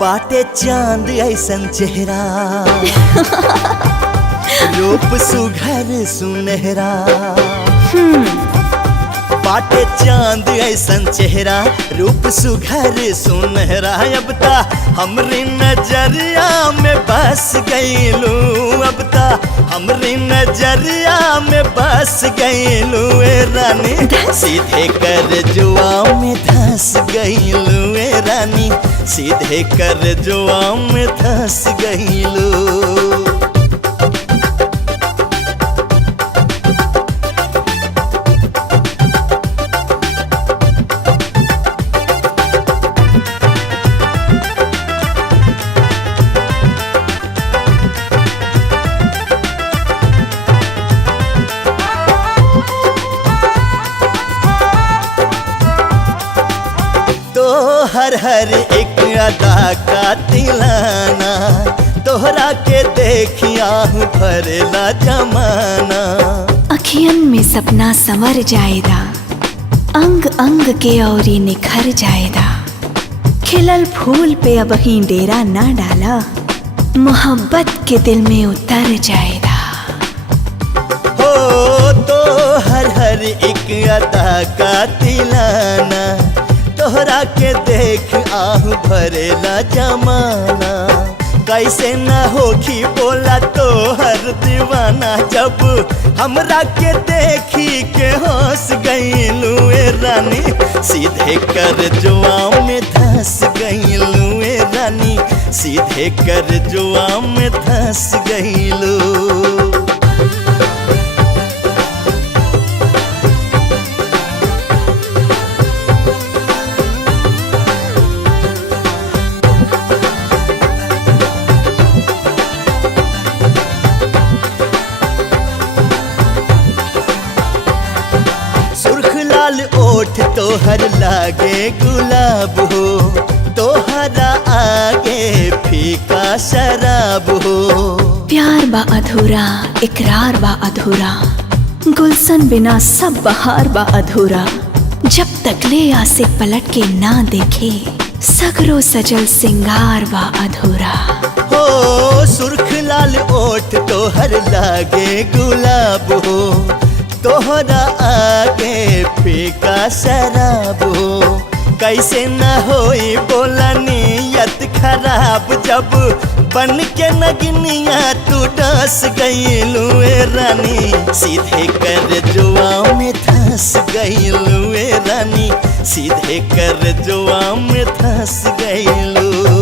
बाटे चांद ऐसन चेहरा रूप सुघर सुनहरा। बाटे चांद ऐसन चेहरा रूप सुघर सुनहरा। अब ता हमरी नजरिया में बस गईलू, अब ता हमरी नजरिया में बस गईलू ए रानी। सीधे कर जुआ में धस गईलू ए रानी, सीधे कर जुआ में धस गईलू। हर हर एक अदा का तिलाना, तोहरा के देखिया हूँ भरेला जमाना। अखियन में सपना संवर जाएदा, अंग अंग के औरी निखर जाएदा। खिलल फूल पे अब ही डेरा ना डाला, मोहब्बत के दिल में उतर जाएदा। हो तो हर हर एक अदा का तिलाना, तोहरा के देख आहू भरेला जमाना। कैसे न होखी बोला तो हर दीवाना, जब हमरा के देखी के हंस गईलू ए रानी। सीधे कर जुआ में धस गईलू ए रानी, सीधे कर जुआ में धस गईलू। ओठ तोहर लागे गुलाब हो, तोहरा आगे फीका शराब हो। प्यार बा अधूरा, इकरार बा अधूरा, गुलशन बिना सब बहार बा अधूरा। जब तक ले आसे पलट के ना देखे, सगरो सजल सिंगार बा अधूरा। हो सुर्ख लाल ओठ तोहर लागे गुलाब हो, तोहरा आगे फीका शराब हो। कैसे न होई बोला नियत खराब, जब बन के नगनिया तू डस गईलू ए रानी। सीधे कर जुआ में धस गईलू ए रानी, सीधे कर जुआ में धस गईलू।